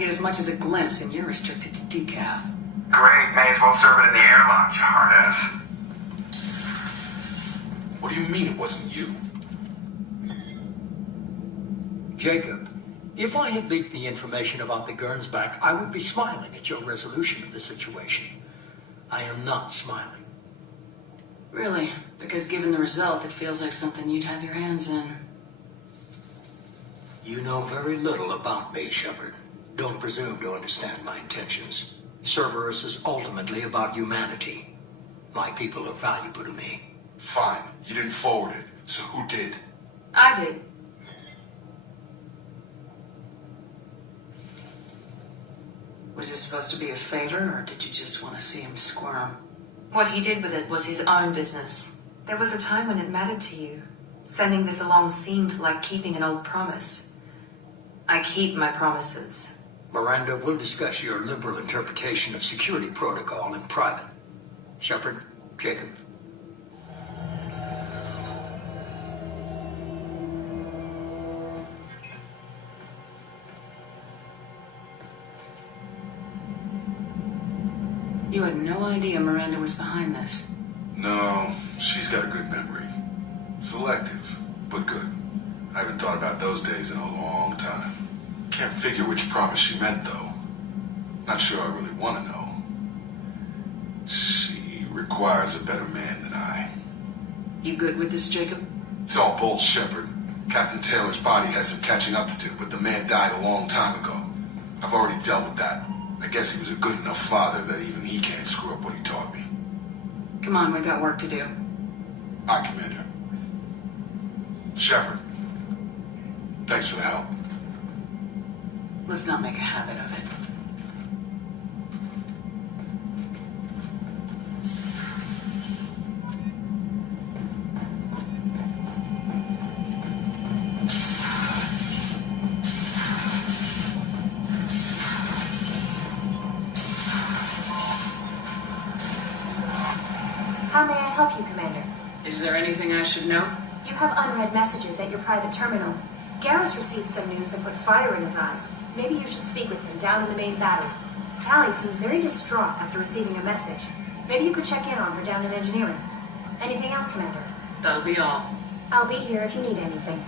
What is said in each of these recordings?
get as much as a glimpse, and you're restricted to decaf. Great, may as well serve it in the airlock, you hard ass. What do you mean it wasn't you? Jacob, if I had leaked the information about the Gernsback, I would be smiling at your resolution of the situation. I am not smiling. Really? Because given the result, it feels like something you'd have your hands in. You know very little about me, Shepard. Don't presume to understand my intentions. Cerberus is ultimately about humanity. My people are valuable to me. Fine, you didn't forward it, so who did? I did. Was it supposed to be a favor, or did you just want to see him squirm? What he did with it was his own business. There was a time when it mattered to you. Sending this along seemed like keeping an old promise. I keep my promises. Miranda, we'll discuss your liberal interpretation of security protocol in private. Shepard, Jacob. You had no idea Miranda was behind this. No, she's got a good memory. Selective, but good. I haven't thought about those days in a long time. Can't figure which promise she meant, though. Not sure I really want to know. She requires a better man than I. You good with this, Jacob? It's all bull, Shepard. Captain Taylor's body has some catching up to do, but the man died a long time ago. I've already dealt with that. I guess he was a good enough father that even he can't screw up what he taught me. Come on, we've got work to do. Aye, Commander. Shepard, thanks for the help. Let's not make a habit of it. How may I help you, Commander? Is there anything I should know? You have unread messages at your private terminal. Garrus received some news that put fire in his eyes. Maybe you should speak with him down in the main battery. Tally seems very distraught after receiving a message. Maybe you could check in on her down in engineering. Anything else, Commander? That'll be all. I'll be here if you need anything.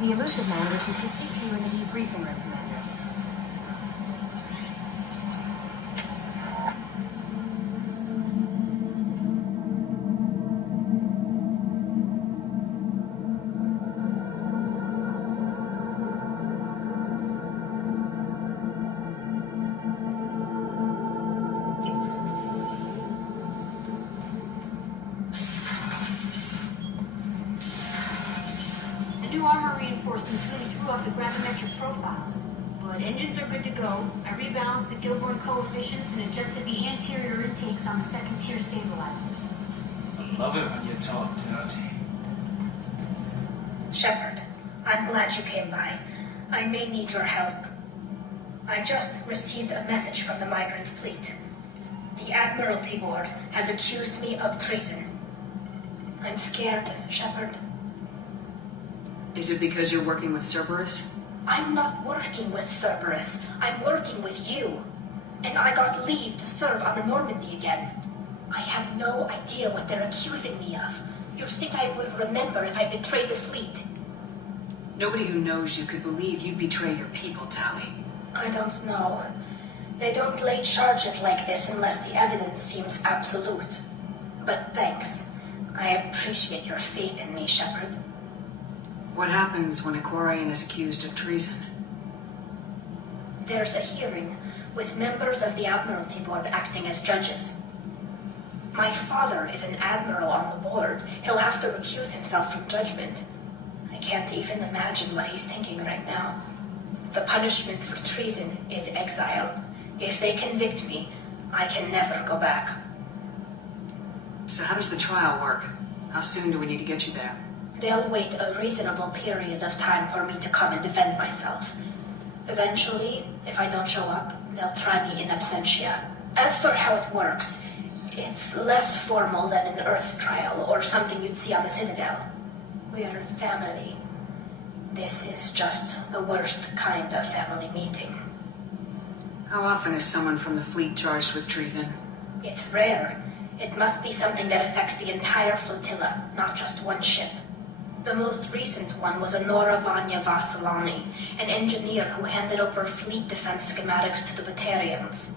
The elusive man wishes to speak to you in the debriefing room, Commander. New armor reinforcements really threw off the gravimetric profiles. But engines are good to go. I rebalanced the Gilborn coefficients and adjusted the anterior intakes on the second-tier stabilizers. I love it when you talk dirty. Shepard, I'm glad you came by. I may need your help. I just received a message from the migrant fleet. The Admiralty Board has accused me of treason. I'm scared, Shepard. Is it because you're working with Cerberus? I'm not working with Cerberus. I'm working with you. And I got leave to serve on the Normandy again. I have no idea what they're accusing me of. You'd think I would remember if I betrayed the fleet. Nobody who knows you could believe you'd betray your people, Tally. I don't know. They don't lay charges like this unless the evidence seems absolute. But thanks. I appreciate your faith in me, Shepard. What happens when a Quarian is accused of treason? There's a hearing with members of the Admiralty Board acting as judges. My father is an admiral on the board. He'll have to recuse himself from judgment. I can't even imagine what he's thinking right now. The punishment for treason is exile. If they convict me, I can never go back. So how does the trial work? How soon do we need to get you there? They'll wait a reasonable period of time for me to come and defend myself. Eventually, if I don't show up, they'll try me in absentia. As for how it works, it's less formal than an Earth trial or something you'd see on the Citadel. We're family. This is just the worst kind of family meeting. How often is someone from the fleet charged with treason? It's rare. It must be something that affects the entire flotilla, not just one ship. The most recent one was Honora Vanya Vasilani, an engineer who handed over fleet defense schematics to the Batarians.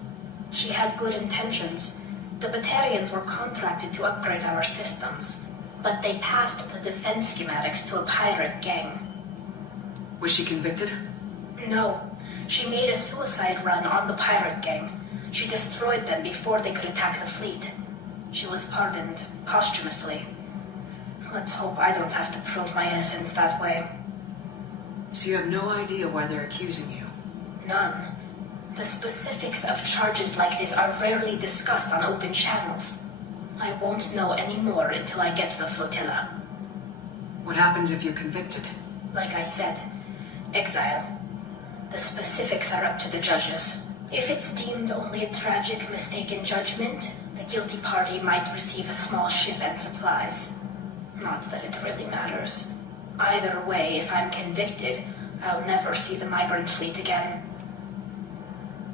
She had good intentions. The Batarians were contracted to upgrade our systems, but they passed the defense schematics to a pirate gang. Was she convicted? No. She made a suicide run on the pirate gang. She destroyed them before they could attack the fleet. She was pardoned posthumously. Let's hope I don't have to prove my innocence that way. So you have no idea why they're accusing you? None. The specifics of charges like this are rarely discussed on open channels. I won't know any more until I get to the flotilla. What happens if you're convicted? Like I said, exile. The specifics are up to the judges. If it's deemed only a tragic mistake in judgment, the guilty party might receive a small ship and supplies. Not that it really matters. Either way, if I'm convicted, I'll never see the migrant fleet again.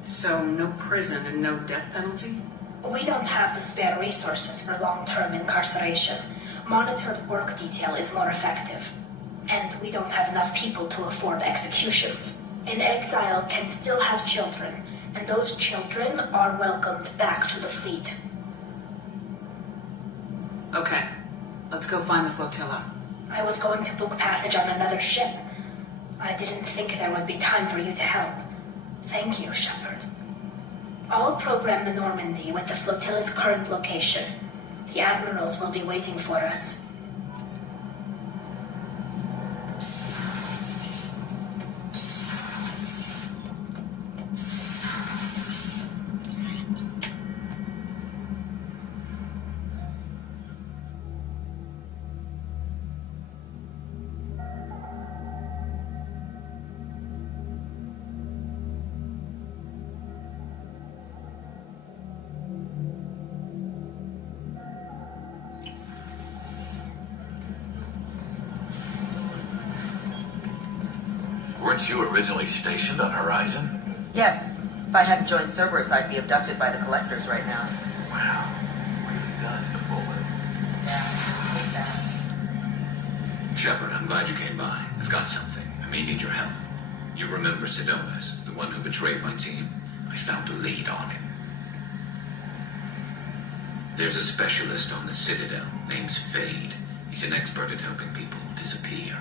So no prison and no death penalty? We don't have the spare resources for long-term incarceration. Monitored work detail is more effective. And we don't have enough people to afford executions. An exile can still have children, and those children are welcomed back to the fleet. Okay. Let's go find the flotilla. I was going to book passage on another ship. I didn't think there would be time for you to help. Thank you, Shepard. I'll program the Normandy with the flotilla's current location. The admirals will be waiting for us. Weren't you originally stationed on Horizon? Yes. If I hadn't joined Cerberus, I'd be abducted by the Collectors right now. Wow. Really dodged a bullet. Shepard, I'm glad you came by. I've got something. I may need your help. You remember Sidonis, the one who betrayed my team? I found a lead on him. There's a specialist on the Citadel, name's Fade. He's an expert at helping people disappear.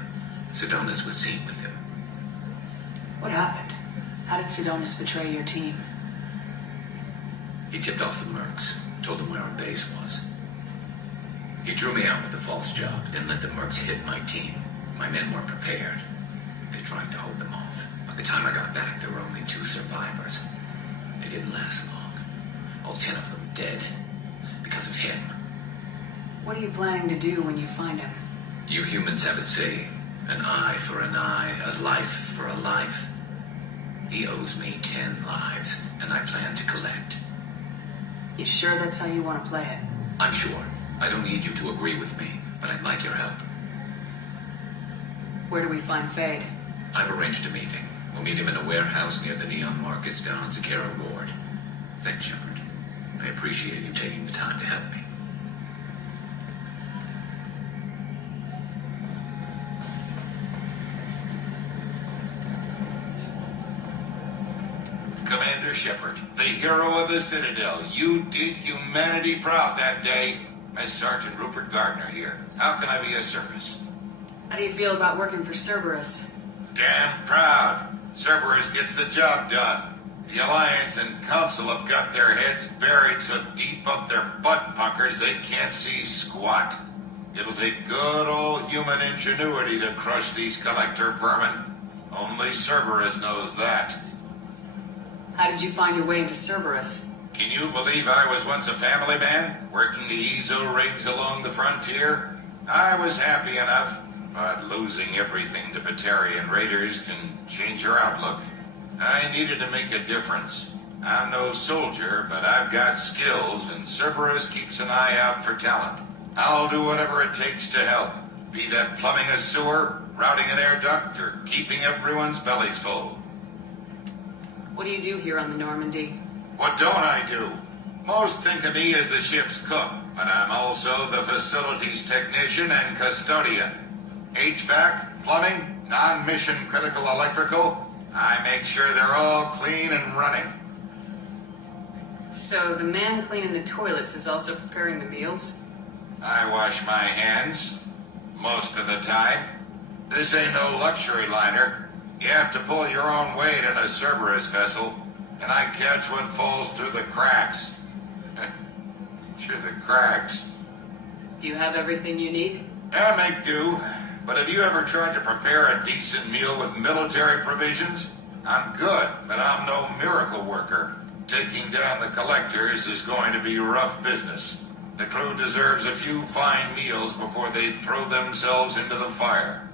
Sidonis was seen with him. What happened? How did Sidonis betray your team? He tipped off the mercs, told them where our base was. He drew me out with a false job, then let the mercs hit my team. My men weren't prepared. They tried to hold them off. By the time I got back, there were only 2 survivors. They didn't last long. All 10 of them dead. Because of him. What are you planning to do when you find him? You humans have a saying. An eye for an eye, a life for a life. He owes me 10 lives, and I plan to collect. You sure that's how you want to play it? I'm sure. I don't need you to agree with me, but I'd like your help. Where do we find Fade? I've arranged a meeting. We'll meet him in a warehouse near the Neon Markets down on Zakera Ward. Thanks, Shepard. I appreciate you taking the time to help me. Commander Shepard, the hero of the Citadel. You did humanity proud that day. As Sergeant Rupert Gardner here. How can I be of service? How do you feel about working for Cerberus? Damn proud. Cerberus gets the job done. The Alliance and Council have got their heads buried so deep up their butt puckers they can't see squat. It'll take good old human ingenuity to crush these collector vermin. Only Cerberus knows that. How did you find your way into Cerberus? Can you believe I was once a family man, working the EZO rigs along the frontier? I was happy enough, but losing everything to Batarian raiders can change your outlook. I needed to make a difference. I'm no soldier, but I've got skills, and Cerberus keeps an eye out for talent. I'll do whatever it takes to help, be that plumbing a sewer, routing an air duct, or keeping everyone's bellies full. What do you do here on the Normandy? What don't I do? Most think of me as the ship's cook, but I'm also the facilities technician and custodian. HVAC, plumbing, non-mission critical electrical, I make sure they're all clean and running. So the man cleaning the toilets is also preparing the meals? I wash my hands, most of the time. This ain't no luxury liner. You have to pull your own weight in a Cerberus vessel, and I catch what falls through the cracks. Through the cracks. Do you have everything you need? I make do, but have you ever tried to prepare a decent meal with military provisions? I'm good, but I'm no miracle worker. Taking down the collectors is going to be rough business. The crew deserves a few fine meals before they throw themselves into the fire.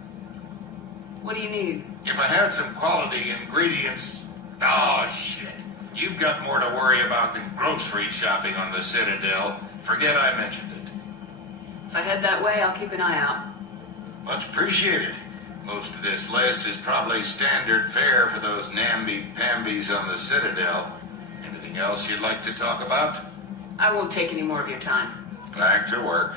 What do you need? If I had some quality ingredients... Oh, shit. You've got more to worry about than grocery shopping on the Citadel. Forget I mentioned it. If I head that way, I'll keep an eye out. Much appreciated. Most of this list is probably standard fare for those namby-pambies on the Citadel. Anything else you'd like to talk about? I won't take any more of your time. Back to work.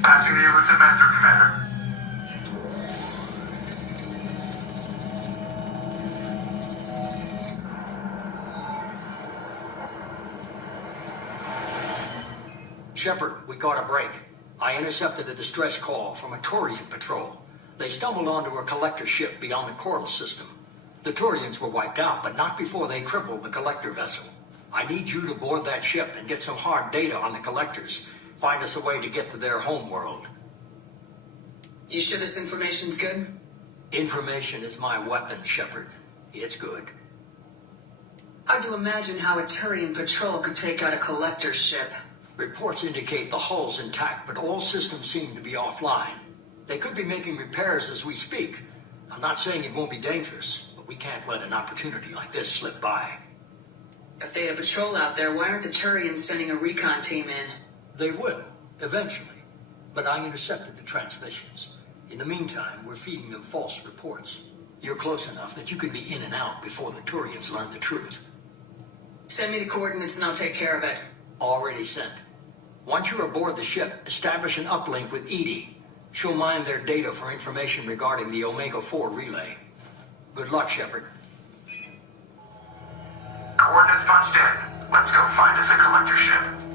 Passing you with the mentor, Commander. Shepard, we got a break. I intercepted a distress call from a Turian patrol. They stumbled onto a collector ship beyond the Coral system. The Turians were wiped out, but not before they crippled the collector vessel. I need you to board that ship and get some hard data on the collectors. Find us a way to get to their homeworld. You sure this information's good? Information is my weapon, Shepard. It's good. Hard to imagine how a Turian patrol could take out a collector ship. Reports indicate the hull's intact, but all systems seem to be offline. They could be making repairs as we speak. I'm not saying it won't be dangerous, but we can't let an opportunity like this slip by. If they had a patrol out there, why aren't the Turians sending a recon team in? They will, eventually. But I intercepted the transmissions. In the meantime, we're feeding them false reports. You're close enough that you can be in and out before the Turians learn the truth. Send me the coordinates and I'll take care of it. Already sent. Once you're aboard the ship, establish an uplink with Edie. She'll mine their data for information regarding the Omega-4 relay. Good luck, Shepard. Coordinates punched in. Let's go find us a collector ship.